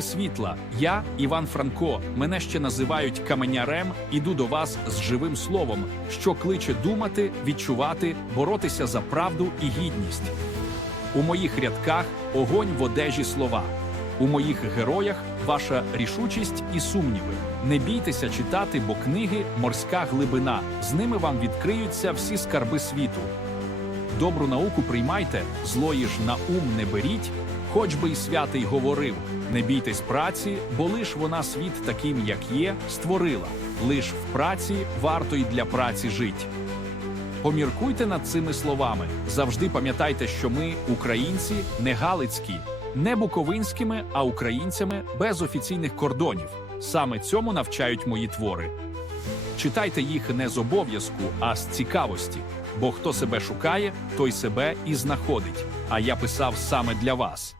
світла. Я, Іван Франко, мене ще називають каменярем, іду до вас з живим словом, що кличе думати, відчувати, боротися за правду і гідність. У моїх рядках огонь в одежі слова. У моїх героях ваша рішучість і сумніви. Не бійтеся читати, бо книги морська глибина. З ними вам відкриються всі скарби світу. Добру науку приймайте, злої ж на ум не беріть, хоч би й святий говорив. Не бійтесь праці, бо лиш вона світ таким, як є, створила. Лиш в праці варто й для праці жить. Поміркуйте над цими словами. Завжди пам'ятайте, що ми, українці, не галицькі, не буковинськими, а українцями без офіційних кордонів. Саме цьому навчають мої твори. Читайте їх не з обов'язку, а з цікавості. Бо хто себе шукає, той себе і знаходить. А я писав саме для вас.